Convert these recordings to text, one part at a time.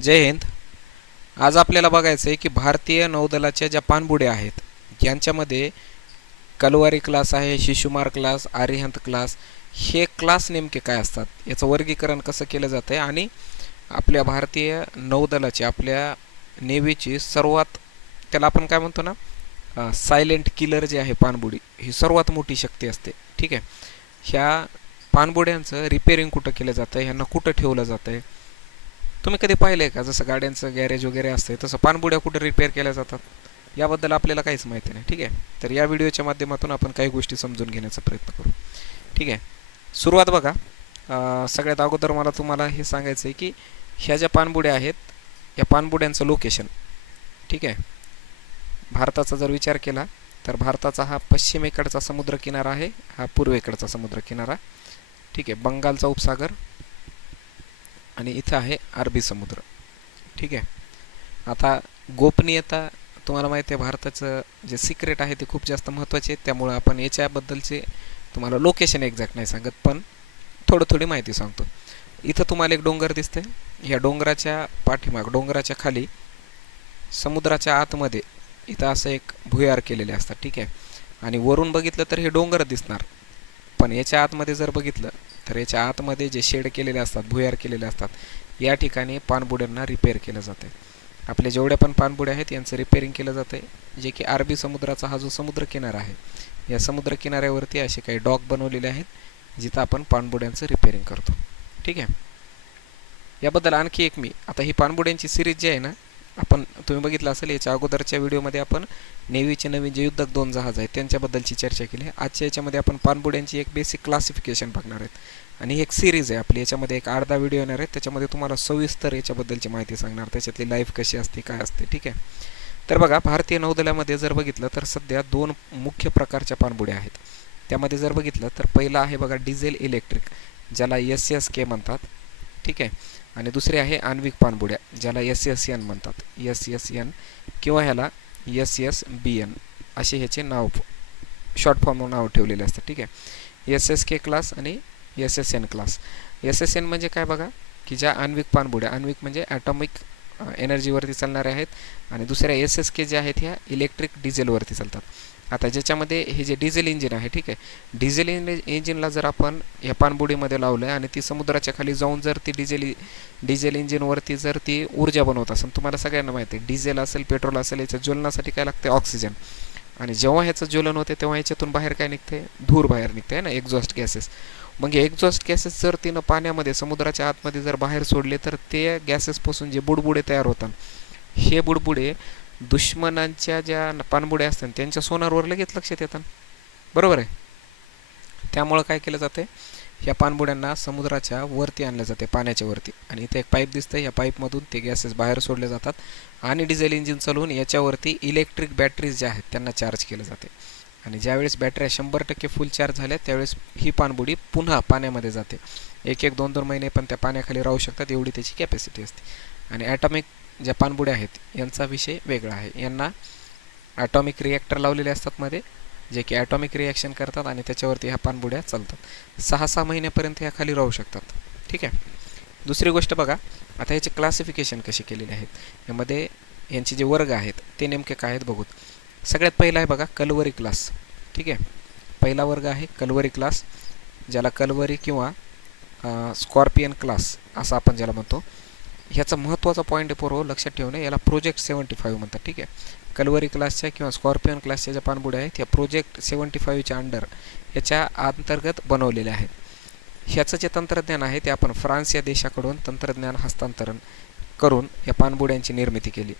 जय हिंद. आज आपल्याला बघायचं आहे की भारतीय नौदलाच्या ज्या पाणबुड्या आहेत यांच्यामध्ये कलवारी क्लास आहे शिशुमार क्लास आर्यहंत क्लास हे क्लास नेमके काय असतात? याचं वर्गीकरण कसं केलं जातं आहे आणि आपल्या भारतीय नौदलाची आपल्या नेव्हीची सर्वात त्याला आपण काय म्हणतो ना सायलेंट किलर जे आहे पाणबुडी ही सर्वात मोठी शक्ती असते. ठीक आहे? ह्या पाणबुड्यांचं रिपेरिंग कुठं केलं जातं ह्यांना कुठं ठेवलं जातं आहे तुम्ही कधी पाहिलं आहे का? जसं गाड्यांचं गॅरेज वगैरे असतं तसं पाणबुड्या कुठे रिपेअर केल्या जातात? याबद्दल आपल्याला काहीच माहिती नाही ठीक आहे? तर या व्हिडिओच्या माध्यमातून आपण काही गोष्टी समजून घेण्याचा प्रयत्न करू. ठीक आहे? सुरुवात बघा. सगळ्यात अगोदर मला तुम्हाला हे सांगायचं आहे की ह्या ज्या पाणबुड्या आहेत या पाणबुड्यांचं लोकेशन ठीक आहे? भारताचा जर विचार केला तर भारताचा हा पश्चिमेकडचा समुद्रकिनारा आहे हा पूर्वेकडचा समुद्रकिनारा ठीक आहे? बंगालचा उपसागर आणि इथं आहे अरबी समुद्र. ठीक आहे? आता गोपनीयता तुम्हाला माहिती आहे भारताचं जे सिक्रेट आहे ते खूप जास्त महत्त्वाचे आहे त्यामुळं आपण याच्याबद्दलचे तुम्हाला लोकेशन एक्झॅक्ट नाही सांगत पण थोडं थोडी माहिती सांगतो. इथं तुम्हाला एक डोंगर दिसते ह्या डोंगराच्या पाठीमाग डोंगराच्या खाली समुद्राच्या आतमध्ये इथं असं एक भुयार केलेले असतात. ठीक आहे? आणि वरून बघितलं तर हे डोंगर दिसणार. पण याच्या आतमध्ये जर बघितलं तर याच्या आतमध्ये जे शेड केलेले असतात भुयार केलेले असतात या ठिकाणी पाणबुड्यांना रिपेअर केलं जातं आपले जेवढ्या पण पाणबुड्या आहेत यांचं रिपेअरिंग केलं जातं आहे जे की अरबी समुद्राचा हा जो समुद्र किनारा आहे या समुद्र किनाऱ्यावरती असे काही डॉक बनवलेले आहेत जिथं आपण पाणबुड्यांचं रिपेअरिंग करतो. ठीक आहे? याबद्दल आणखी एक मी आता ही पाणबुड्यांची सिरीज जी आहे ना आपण तुम्ही बघितलं असेल याच्या अगोदरच्या व्हिडिओमध्ये आपण नेव्हीचे नवीन जे युद्धक दोन जहाज आहेत त्यांच्याबद्दलची चर्चा केली. आहे आजच्या याच्यामध्ये आपण पाणबुड्यांची एक बेसिक क्लासिफिकेशन बघणार आहेत. आणि एक सिरीज आहे आपली याच्यामध्ये एक अर्धा व्हिडिओ येणार आहे त्याच्यामध्ये तुम्हाला सविस्तर याच्याबद्दलची माहिती सांगणार. त्याच्यातली लाईफ कशी असते काय असते ठीक आहे? तर बघा भारतीय नौदलामध्ये जर बघितलं तर सध्या दोन मुख्य प्रकारच्या पाणबुड्या आहेत. त्यामध्ये जर बघितलं तर पहिला आहे बघा डिझेल इलेक्ट्रिक ज्याला एस एस के म्हणतात. ठीक आहे? आणि दुसरे आहे आण्विक पाणबुड्या ज्याला एस एस एन म्हणतात. एस एस एन किंवा ह्याला एस एस बी एन असे ह्याचे नाव शॉर्ट फॉर्म नाव ठेवलेले असतात. ठीक आहे? एस एस के क्लास आणि S S N class S S N म्हणजे काय बघा? की ज्या आण्विक पाणबुड्या आण्विक म्हणजे ॲटॉमिक एनर्जीवरती uh, चालणाऱ्या आहेत आणि दुसऱ्या एस एस के ज्या आहेत ह्या इलेक्ट्रिक डिझेलवरती चालतात. आता ज्याच्यामध्ये हे जे डिझेल इंजिन आहे ठीक आहे. डिझेल इंजिनला जर आपण या पाणबुडीमध्ये लावलं आहे आणि ती समुद्राच्या खाली जाऊन जर ती डिझेल डिझेल इंजिनवरती जर ती ऊर्जा बनवत असेल तुम्हाला सगळ्यांना माहिती आहे डिझेल असेल पेट्रोल असेल याच्या ज्वलनासाठी काय लागते ऑक्सिजन आणि जेव्हा ह्याचं ज्वलन होते तेव्हा ह्याच्यातून बाहेर काय निघते धूर बाहेर निघते ना? एक्झॉस्ट गॅसेस मग एक्झॉस्ट गॅसेस जर तिनं पाण्यामध्ये समुद्राच्या आतमध्ये जर बाहेर सोडले तर ते गॅसेसपासून जे बुडबुडे तयार होतात हे बुडबुडे दुश्मनांच्या ज्या पाणबुड्या असतात त्यांच्या सोनारवर लगेच लक्षात येतात बरोबर आहे? त्यामुळं काय केलं जाते या पाणबुड्यांना समुद्राच्या वरती आणलं जाते पाण्याच्या वरती. आणि इथे एक पाईप दिसतं या पाईपमधून ते गॅसेस बाहेर सोडले जातात आणि डिझेल इंजिन चालवून याच्यावरती इलेक्ट्रिक बॅटरीज ज्या आहेत त्यांना चार्ज केलं जाते आणि ज्यावेळेस बॅटऱ्या शंभर टक्के फुल चार्ज झाल्या त्यावेळेस ही पाणबुडी पुन्हा पाण्यामध्ये जाते. एक एक दोन दोन महिने पण त्या पाण्याखाली राहू शकतात एवढी त्याची कॅपॅसिटी असते. आणि ॲटॉमिक ज्या पाणबुड्या आहेत यांचा विषय वेगळा आहे. यांना ॲटॉमिक रिॲक्टर लावलेले असतात मध्ये जे की ॲटॉमिक रिॲक्शन करतात आणि त्याच्यावरती ह्या पाणबुड्या चालतात. सहा सहा महिन्यापर्यंत ह्या खाली राहू शकतात. ठीक आहे? दुसरी गोष्ट बघा आता ह्याचे क्लासिफिकेशन कसे केलेले आहेत यामध्ये यांचे जे वर्ग आहेत ते नेमके काय आहेत बघूत. सगळ्यात पहिला आहे बघा कलवरी क्लास ठीक आहे? पहिला वर्ग आहे कलवरी क्लास ज्याला कलवरी किंवा स्कॉर्पियन क्लास असं आपण ज्याला म्हणतो. ह्याचा महत्त्वाचा पॉईंट आहे पोरो लक्षात ठेवणे. याला प्रोजेक्ट सेवन्टी फाईव्ह म्हणतात ठीक आहे? कलवरी क्लासच्या किंवा स्कॉर्पियन क्लासच्या ज्या पाणबुड्या आहेत ह्या प्रोजेक्ट सेवन्टी फाईव्हच्या अंडर याच्या अंतर्गत बनवलेल्या आहेत. ह्याचं जे तंत्रज्ञान आहे ते आपण फ्रान्स या देशाकडून तंत्रज्ञान हस्तांतरण करून या पाणबुड्यांची निर्मिती केली.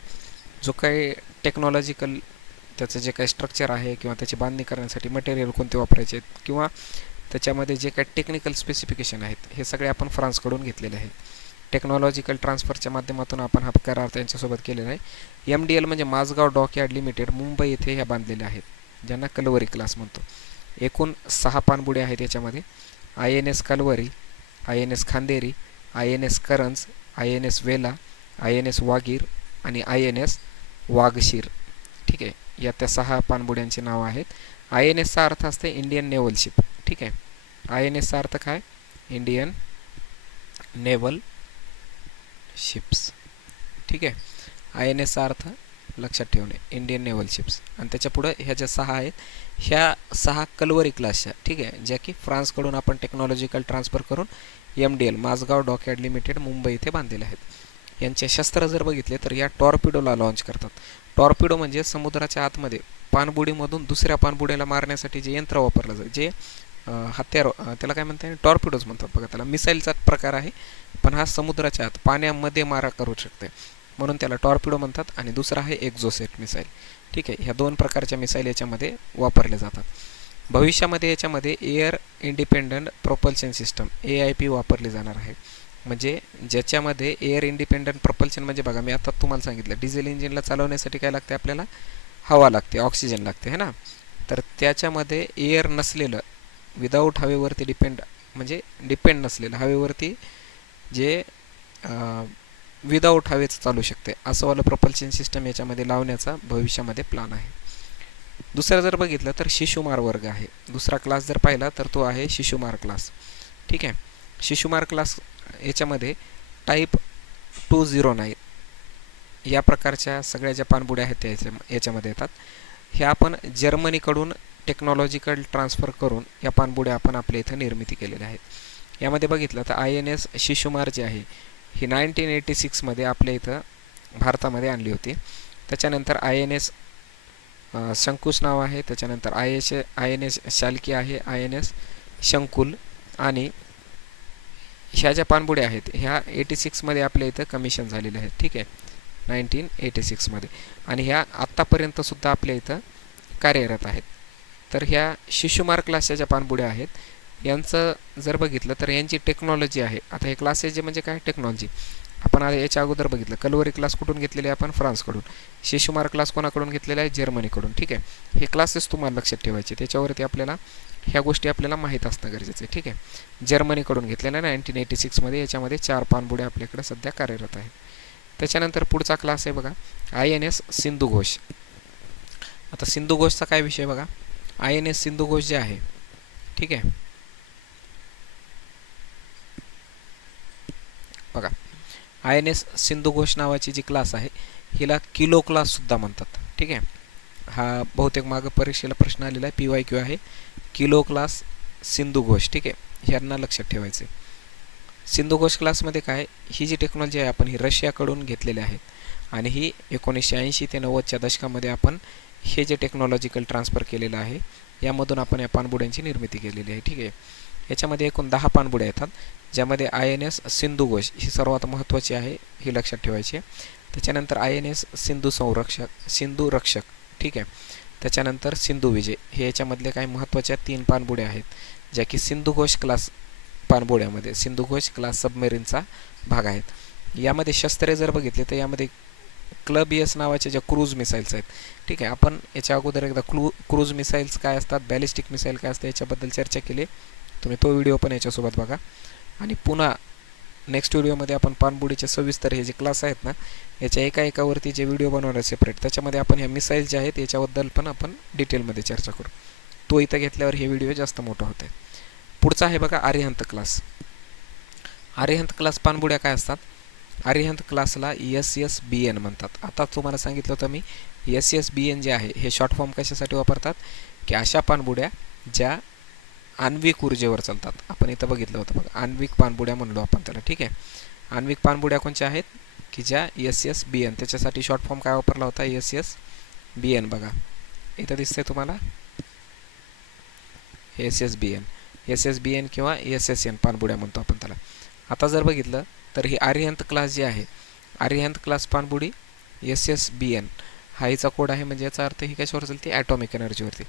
जो काही टेक्नॉलॉजिकल त्याचं जे काही स्ट्रक्चर आहे किंवा त्याची बांधणी करण्यासाठी मटेरियल कोणते वापरायचे आहेत किंवा त्याच्यामध्ये जे काही टेक्निकल स्पेसिफिकेशन आहेत हे सगळे आपण फ्रान्सकडून घेतलेले आहेत. टेक्नॉलॉजिकल ट्रान्सफरच्या माध्यमातून आपण हा करार त्यांच्यासोबत केलेला आहे. एम डी एल म्हणजे माझगाव डॉकयार्ड लिमिटेड मुंबई येथे ह्या बांधलेल्या आहेत ज्यांना कलवरी क्लास म्हणतो. एकूण सहा पाणबुड्या आहेत याच्यामध्ये. I N S Kalvari I N S Khanderi I N S Karanj I N S Vela I N S Vagir आणि आय एन एस वाघशीर ठीक आहे या त्या सहा पाणबुड्यांची नावं आहेत. आय एन एसचा अर्थ असते इंडियन नेव्हल शिप ठीक आहे आय एन एसचा अर्थ काय? इंडियन नेव्हल शिप्स ठीक आहे? आय एन एसचा अर्थ लक्षात ठेवणे. इंडियन नेव्हल शिप्स आणि त्याच्या पुढं ह्या ज्या सहा आहेत ह्या सहा कलवरी क्लासच्या ठीक आहे? ज्या की फ्रान्सकडून आपण टेक्नॉलॉजिकल ट्रान्सफर करून M D L Mazagaon dockyard limited Mumbai इथे बांधलेले आहेत. यांचे शस्त्र जर बघितले तर या टॉर्पिडोला लॉन्च करतात. टॉर्पिडो म्हणजे समुद्राच्या आतमध्ये पाणबुडीमधून दुसऱ्या पाणबुडीला मारण्यासाठी जे यंत्र वापरलं जातं जे हत्यार त्याला काय म्हणता येईल? टॉर्पिडोज म्हणतात बघा त्याला. मिसाईलचा प्रकार आहे पण हा समुद्राच्या आत पाण्यामध्ये मारा करू शकते. म्हणून त्याला टॉर्पिडो म्हणतात आणि दुसरा आहे एक्झोसेट मिसाईल ठीक आहे ह्या दोन प्रकारच्या मिसाईल याच्यामध्ये वापरले जातात. भविष्यामध्ये याच्यामध्ये air independent propulsion system A I P वापरली जाणार आहे. म्हणजे ज्याच्यामध्ये एअर इंडिपेंडंट प्रपल्शन म्हणजे बघा मी आता तुम्हाला सांगितलं डिझेल इंजिनला चालवण्यासाठी काय लागते आपल्याला? हवा लागते ऑक्सिजन लागते है ना? तर त्याच्यामध्ये एअर नसलेलं विदाऊट हवेवरती डिपेंड म्हणजे डिपेंड नसलेलं. हवेवरती जे विदाऊट हवेचं चालू शकते. असंवालं प्रपल्शन सिस्टम याच्यामध्ये लावण्याचा भविष्यामध्ये प्लान आहे. दुसरं जर बघितलं तर शिशुमार वर्ग आहे. दुसरा क्लास जर पाहिला तर तो आहे शिशुमार क्लास ठीक आहे? शिशुमार क्लास याच्यामध्ये टाईप टू झिरो नाईन या प्रकारच्या सगळ्या ज्या पाणबुड्या आहेत त्या याच्यामध्ये येतात. हे आपण जर्मनीकडून टेक्नॉलॉजिकल ट्रान्सफर करून या पाणबुड्या आपण आपल्या इथं निर्मिती केलेल्या आहेत. यामध्ये बघितलं तर आय एन एस शिशुमार जी आहे ही नाईन्टीन एटी सिक्समध्ये आपल्या इथं भारतामध्ये आणली होती. त्याच्यानंतर आय एन एस शंकुश नाव आहे. त्याच्यानंतर I S I N S Shalki आहे आय एन एस शंकुल आणि ह्या ज्या पाणबुड्या आहेत ह्या एटी सिक्समध्ये आपल्या इथं कमिशन झालेल्या आहेत. ठीक आहे? नाईन्टीन एटी सिक्समध्ये आणि ह्या आत्तापर्यंतसुद्धा आपल्या इथं कार्यरत आहेत. तर ह्या शिशुमार क्लासच्या ज्या पाणबुड्या आहेत यांचं जर बघितलं तर यांची टेक्नॉलॉजी आहे. आता हे क्लासेस जे म्हणजे काय? टेक्नॉलॉजी आपण आता याच्या अगोदर बघितलं कलवरी क्लास कुठून घेतलेले आपण? फ्रान्सकडून. शिशुमार क्लास कोणाकडून घेतलेला आहे? जर्मनीकडून. ठीक आहे? हे क्लासेस तुम्हाला लक्षात ठेवायचे. त्याच्यावरती आपल्याला ह्या गोष्टी आपल्याला माहीत असणं गरजेचं आहे. ठीक आहे? जर्मनीकडून घेतलेल्या नाईन्टीन एटी सिक्समध्ये याच्यामध्ये चार पाणबुड्या आपल्याकडे सध्या कार्यरत आहेत. त्याच्यानंतर पुढचा क्लास आहे बघा. I N S Sindhu Ghosh आता सिंधू घोषचा काय विषय बघा? I N S Sindhu Ghosh जे आहे ठीक आहे? बघा I N S Sindhu Ghosh नावाची जी क्लास आहे हिला किलो क्लाससुद्धा म्हणतात ठीक आहे? हा बहुतेक मागं परीक्षेला प्रश्न आलेला आहे पी वाय क्यू आहे. किलो क्लास सिंधू घोष ठीक आहे? ह्यांना लक्षात ठेवायचे सिंधू घोष क्लासमध्ये काय ही जी टेक्नॉलॉजी आहे आपण ही रशियाकडून घेतलेली आहे. आणि ही एकोणीसशे ऐंशी ते नव्वदच्या दशकामध्ये आपण हे जे टेक्नॉलॉजिकल ट्रान्सफर केलेलं आहे यामधून आपण या पाणबुड्यांची निर्मिती केलेली आहे ठीक आहे? याच्यामध्ये एकूण दहा पाणबुड्या येतात ज्यामध्ये I N S Sindhu Ghosh ही सर्वात महत्त्वाची आहे ही लक्षात ठेवायची आहे. त्याच्यानंतर आय एन एस सिंधू संरक्षक सिंधू रक्षक ठीक आहे? त्याच्यानंतर सिंधू विजय हे याच्यामधले काही महत्त्वाच्या तीन पाणबुड्या आहेत ज्या की सिंधू घोष क्लास पाणबुड्यामध्ये सिंधू घोष क्लास सबमेरीनचा भाग आहेत. यामध्ये शस्त्रे जर बघितले तर यामध्ये क्लब एस नावाच्या ज्या क्रूज मिसाईल्स आहेत ठीक आहे आपण याच्या अगोदर एकदा क्लू क्रूज मिसाईल्स काय असतात बॅलिस्टिक मिसाईल काय असतं याच्याबद्दल चर्चा केली तुम्ही तो व्हिडिओ पण याच्यासोबत बघा. आणि पुन्हा नेक्स्ट व्हिडिओमध्ये आपण पाणबुडीचे सविस्तर हे जे क्लास आहेत ना याच्या एका एकावरती जे व्हिडिओ बनवणार सेपरेट त्याच्यामध्ये आपण ह्या मिसाईल जे आहेत याच्याबद्दल पण आपण डिटेलमध्ये चर्चा करू. तो इथं घेतल्यावर हे व्हिडिओ जास्त मोठा होत आहे पुढचा आहे बघा आर्यहंत क्लास आर्यहंत क्लास पाणबुड्या काय असतात? अरिहंत क्लासला एस एस बी एन म्हणतात. आता तुम्हाला सांगितलं होतं मी एस एस बी एन जे आहे हे शॉर्ट फॉर्म कशासाठी वापरतात? की अशा पाणबुड्या ज्या आण्विक ऊर्जेवर चालतात. आपण इथं बघितलं होतं बघा आण्विक पाणबुड्या म्हणलो आपण त्याला ठीक आहे? आण्विक पाणबुड्या कोणत्या आहेत? की ज्या एस एस बी एन त्याच्यासाठी शॉर्ट फॉर्म काय वापरला होता? एस एस बी एन बघा. इथं दिसतंय तुम्हाला? S S B N S S B N किंवा एस एस एन पाणबुड्या म्हणतो आपण त्याला. आता जर बघितलं तर ही आर्यंत क्लास जी आहे आर्यहंत क्लास पाणबुडी एस एस बी एन हा हिचा कोड आहे म्हणजे याचा अर्थ ही कशावर चालते ॲटॉमिक एनर्जीवरती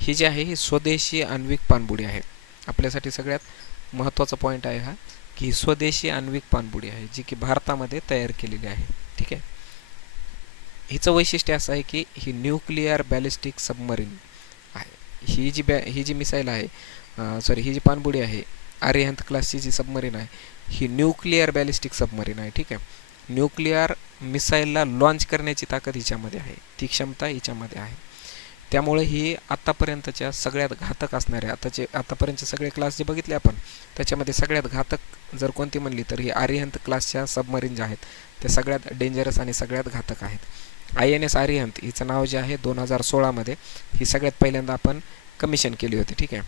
ही जी आहे ही स्वदेशी आण्विक पाणबुडी आहे. आपल्यासाठी सगळ्यात महत्त्वाचा पॉईंट आहे हा की ही स्वदेशी आण्विक पाणबुडी आहे जी की भारतामध्ये तयार केलेली आहे. ठीक आहे? हिचं वैशिष्ट्य असं आहे की ही न्यूक्लिअर बॅलिस्टिक सबमरीन आहे. ही जी बॅ ही जी मिसाईल आहे सॉरी ही जी पाणबुडी आहे आर्यहंत क्लासची जी सबमरीन आहे ही न्यूक्लिअर बॅलिस्टिक सबमरीन आहे ठीक आहे? न्यूक्लिअर मिसाईलला लॉन्च करण्याची ताकद हिच्यामध्ये आहे ती क्षमता हिच्यामध्ये आहे. त्यामुळे ही आत्तापर्यंतच्या सगळ्यात घातक असणाऱ्या आताचे आतापर्यंतचे सगळे क्लास जे बघितले आपण त्याच्यामध्ये सगळ्यात घातक जर कोणती म्हणली तर ही आर्यहंत क्लासच्या सबमरीन ज्या आहेत त्या सगळ्यात डेंजरस आणि सगळ्यात घातक आहेत. आय एन एस आर्यहंत हिचं नाव जे आहे दोन हजार सोळामध्ये ही सगळ्यात पहिल्यांदा आपण कमिशन केली होती ठीक आहे?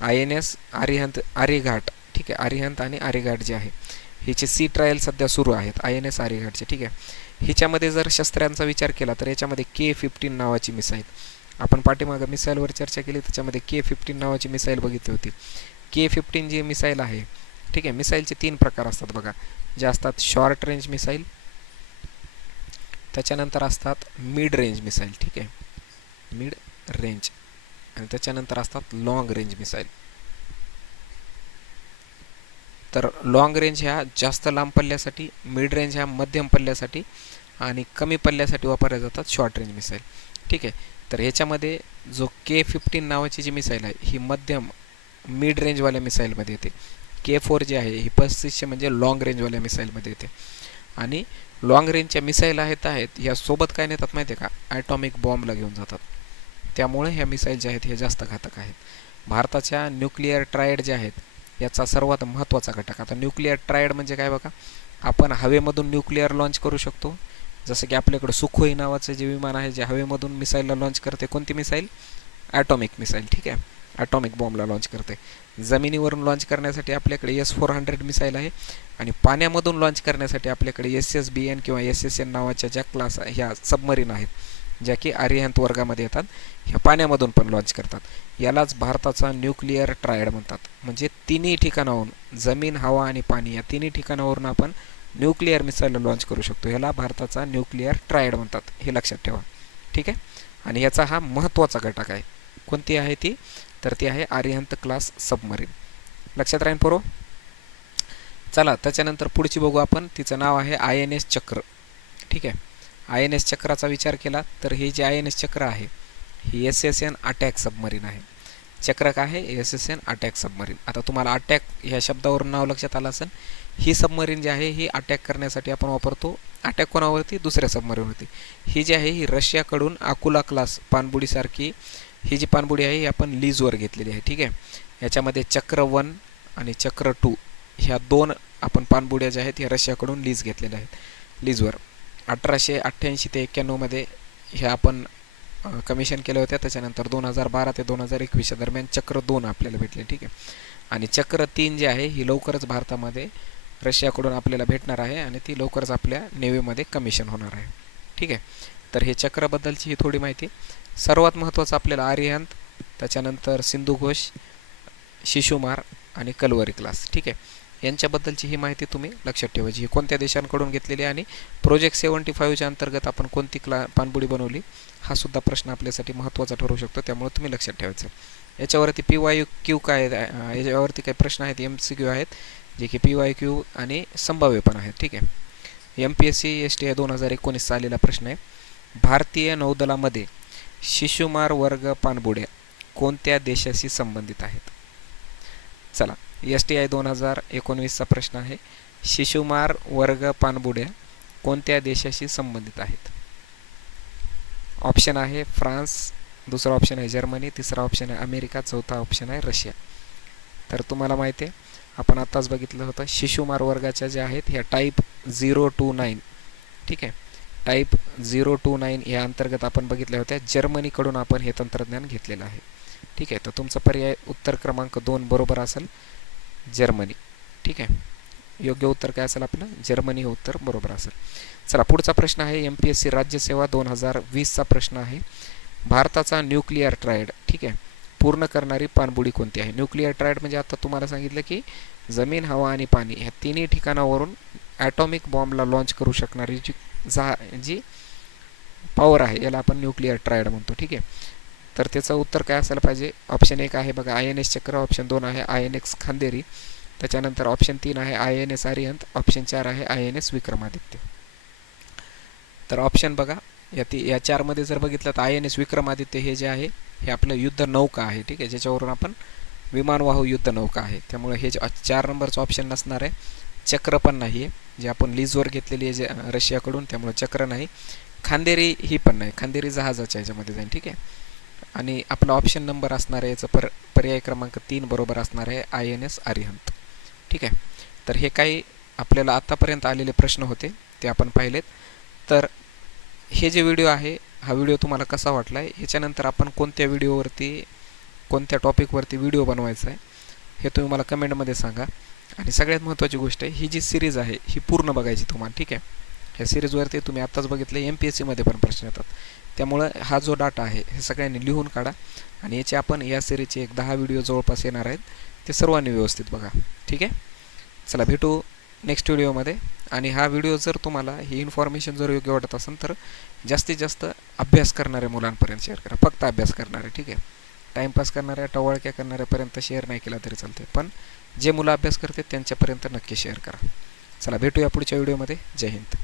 I N S Arihant Arighat ठीक आहे. आर्यहंत आणि आर्यघाट जे आहे हिचे सी ट्रायल सध्या सुरू आहेत आय एन एस आर्यघाटचे ठीक आहे. हिच्यामध्ये जर शस्त्रांचा विचार केला तर याच्यामध्ये के फिफ्टीन नावाची मिसाईल. आपण पाठीमागं मिसाईलवर चर्चा केली त्याच्यामध्ये के फिफ्टीन नावाची मिसाईल बघितली होती. के फिफ्टीन जी मिसाईल आहे ठीक आहे मिसाईलचे तीन प्रकार असतात बघा. जे असतात शॉर्ट रेंज मिसाईल त्याच्यानंतर असतात मिड रेंज मिसाईल ठीक आहे. मिड रेंज आणि त्याच्यानंतर असतात लॉंग रेंज मिसाईल. तर लाँग रेंज ह्या जास्त लांब पल्ल्यासाठी मिड रेंज ह्या मध्यम पल्ल्यासाठी आणि कमी पल्ल्यासाठी वापरल्या जातात शॉर्ट रेंज मिसाईल ठीक आहे? तर ह्याच्यामध्ये जो के फिफ्टीन नावाची जी मिसाईल आहे ही मध्यम मिड रेंजवाल्या मिसाईलमध्ये येते. के फोर जी आहे ही पस्तीसशे म्हणजे लाँग रेंजवाल्या मिसाईलमध्ये येते. आणि लाँग रेंजच्या मिसाईल आहेत आहेत ह्या सोबत काय नेतात माहिती आहे का ॲटॉमिक बॉम्बला घेऊन जातात. त्यामुळे ह्या मिसाईल ज्या आहेत हे जास्त घातक आहेत. भारताच्या न्यूक्लिअर ट्रायड ज्या आहेत याचा सर्वात महत्त्वाचा घटक. आता न्यूक्लिअर ट्रायड म्हणजे काय बघा? आपण हवेमधून न्यूक्लिअर लॉन्च करू शकतो. जसं की आपल्याकडं सुखोई नावाचं जे विमान आहे जे हवेमधून मिसाईलला लॉन्च करते कोणती मिसाईल ॲटॉमिक मिसाईल ठीक आहे? ॲटॉमिक बॉम्बला लॉन्च करते. जमिनीवरून लॉन्च करण्यासाठी आपल्याकडे एस फोर हंड्रेड मिसाईल आहे आणि पाण्यामधून लॉन्च करण्यासाठी आपल्याकडे एस एस बी एन किंवा एस एस एन नावाच्या ज्या क्लास ह्या सबमरीन आहेत. ज्या की आर्यहंत वर्गामध्ये येतात ह्या पाण्यामधून पण लॉन्च करतात. यालाच भारताचा न्यूक्लिअर ट्रायड म्हणतात. म्हणजे तिन्ही ठिकाणाहून जमीन हवा आणि पाणी या तिन्ही ठिकाणावरून आपण न्यूक्लिअर मिसाईल लॉन्च करू शकतो. ह्याला भारताचा न्यूक्लिअर ट्रायड म्हणतात. हे लक्षात ठेवा. ठीक आहे? आणि याचा हा महत्त्वाचा घटक आहे. कोणती आहे ती? तर ती आहे आर्यहंत क्लास सबमरीन लक्षात राहीन पोरो? चला त्याच्यानंतर पुढची बघू आपण. तिचं नाव आहे आय एन एस चक्र. ठीक आहे? आय एन एस चक्राचा विचार केला तर हे जे आय एन एस चक्र आहे ही S S N attack submarine आहे. चक्र काय आहे? S S N attack submarine. आता तुम्हाला अटॅक ह्या शब्दावरून नाव लक्षात आलं असेल ही सबमरीन जी आहे ही अटॅक करण्यासाठी आपण वापरतो अटॅक कोणावरती? दुसऱ्या सबमरीनवरती. ही जी आहे ही रशियाकडून अकुला क्लास पाणबुडीसारखी ही जी पाणबुडी आहे ही आपण लीजवर घेतलेली आहे ठीक आहे? याच्यामध्ये चक्र वन आणि चक्र टू ह्या दोन आपण पाणबुड्या ज्या आहेत ह्या रशियाकडून लीज घेतलेल्या आहेत लीजवर. अठराशे अठ्ठ्याऐंशी ते एक्क्याण्णवमध्ये हे आपण कमिशन केल्या होत्या. त्याच्यानंतर दोन हजार बारा ते दोन हजार एकवीसच्या दरम्यान चक्र दोन आपल्याला भेटले ठीक आहे. आणि चक्र तीन जे आहे ही लवकरच भारतामध्ये रशियाकडून आपल्याला भेटणार आहे आणि ती लवकरच आपल्या नेव्हीमध्ये कमिशन होणार आहे ठीक आहे. तर हे चक्राबद्दलची ही थोडी माहिती. सर्वात महत्त्वाचं आपल्याला आर्यहंत त्याच्यानंतर सिंधू घोष शिशुमार आणि कलवरी क्लास ठीक आहे. यांच्याबद्दलची ही माहिती तुम्ही लक्षात ठेवायची ही कोणत्या देशांकडून घेतलेली आणि प्रोजेक्ट सेवन्टी फाईव्हच्या अंतर्गत आपण कोणती क्ला पाणबुडी बनवली हा सुद्धा प्रश्न आपल्यासाठी महत्त्वाचा ठरू शकतो. त्यामुळे तुम्ही लक्षात ठेवायचं याच्यावरती पी वाय क्यू काय याच्यावरती काही प्रश्न आहेत एम सी क्यू आहेत जे की पी वाय क्यू आणि संभाव्य पण आहेत. ठीक आहे. M P S C S T दोन हजार एकोणीसचा आलेला प्रश्न आहे. भारतीय नौदलामध्ये शिशुमार वर्ग पाणबुड्या कोणत्या देशाशी संबंधित आहेत? चला. एस टी आय दोन हजार एकोणवीसचा प्रश्न आहे. शिशुमार वर्ग पाणबुड्या कोणत्या देशाशी संबंधित आहेत? ऑप्शन आहे फ्रान्स दुसरा ऑप्शन आहे जर्मनी तिसरा ऑप्शन आहे अमेरिका चौथा ऑप्शन आहे रशिया. तर तुम्हाला माहिती आहे आपण आत्ताच बघितलं होतं शिशुमार वर्गाच्या ज्या आहेत ह्या टाईप झिरो टू नाईन ठीक आहे? टाईप झिरो टू नाईन या अंतर्गत आपण बघितल्या होत्या. जर्मनीकडून आपण हे तंत्रज्ञान घेतलेलं आहे. ठीक आहे? तर तुमचा पर्याय उत्तर क्रमांक दोन बरोबर असेल. जर्मनी. ठीक आहे? योग्य उत्तर काय असेल आपलं? जर्मनी हे उत्तर बरोबर असेल. चला पुढचा प्रश्न आहे एम पी एस सी राज्यसेवा दोन हजार वीसचा प्रश्न आहे. भारताचा न्यूक्लिअर ट्रायड ठीक आहे? पूर्ण करणारी पाणबुडी कोणती आहे? न्यूक्लिअर ट्रायड म्हणजे आता तुम्हाला सांगितलं की जमीन हवा आणि पाणी ह्या तिन्ही ठिकाणावरून ॲटॉमिक बॉम्बला लॉन्च करू शकणारी जी जा जी पॉवर आहे याला आपण न्यूक्लिअर ट्रायड म्हणतो ठीक आहे? तर त्याचं उत्तर काय असायला पाहिजे? ऑप्शन एक आहे बघा I N S Chakra option दोन आहे आय एन एक्स खांदेरी. त्याच्यानंतर ऑप्शन तीन आहे I N S Arihant option चार आहे आय एन एस विक्रमादित्य. तर ऑप्शन बघा या ती या चारमध्ये जर बघितलं तर आय एन एस विक्रमादित्य हे जे आहे हे आपलं युद्ध नौका आहे ठीक आहे? ज्याच्यावरून आपण विमानवाहू युद्ध नौका आहे. त्यामुळे हे जे चार नंबरचं ऑप्शन नसणार आहे. चक्र पण नाही आहे. जे आपण लीजवर घेतलेली आहे जे रशियाकडून त्यामुळे चक्र नाही. खांदेरी ही पण नाही. खांदेरी जहाजाच्या ह्याच्यामध्ये जाईल ठीक आहे? आणि आपला ऑप्शन नंबर असणार आहे याचं पर पर्याय क्रमांक तीन बरोबर असणार आहे आय एन एस अरिहंत ठीक आहे? तर हे काही आपल्याला आत्तापर्यंत आलेले प्रश्न होते ते आपण पाहिलेत. तर हे जे व्हिडिओ आहे हा व्हिडिओ तुम्हाला कसा वाटला आहे ह्याच्यानंतर आपण कोणत्या व्हिडिओवरती कोणत्या टॉपिकवरती व्हिडिओ बनवायचा आहे हे तुम्ही मला कमेंटमध्ये सांगा. आणि सगळ्यात महत्त्वाची गोष्ट आहे ही जी सिरीज आहे ही पूर्ण बघायची तुम्हाला ठीक आहे? ह्या सिरीजवरती तुम्ही आत्ताच बघितलं एम पी एस सीमध्ये पण प्रश्न येतात. त्यामुळं हा जो डाटा आहे हे सगळ्यांनी लिहून काढा आणि याचे आपण या सिरीजचे एक दहा व्हिडिओ जवळपास येणार आहेत ते सर्वांनी व्यवस्थित बघा. ठीक आहे? चला भेटू नेक्स्ट व्हिडिओमध्ये आणि हा व्हिडिओ जर तुम्हाला ही इन्फॉर्मेशन जर योग्य वाटत असेल तर जास्तीत जास्त अभ्यास करणाऱ्या मुलांपर्यंत शेअर करा. फक्त अभ्यास करणारे ठीक आहे? टाईमपास करणाऱ्या टवळक्या करणाऱ्यापर्यंत शेअर नाही केला तरी चालते पण जे मुलं अभ्यास करते त्यांच्यापर्यंत नक्की शेअर करा. चला भेटूया पुढच्या व्हिडिओमध्ये जय हिंद.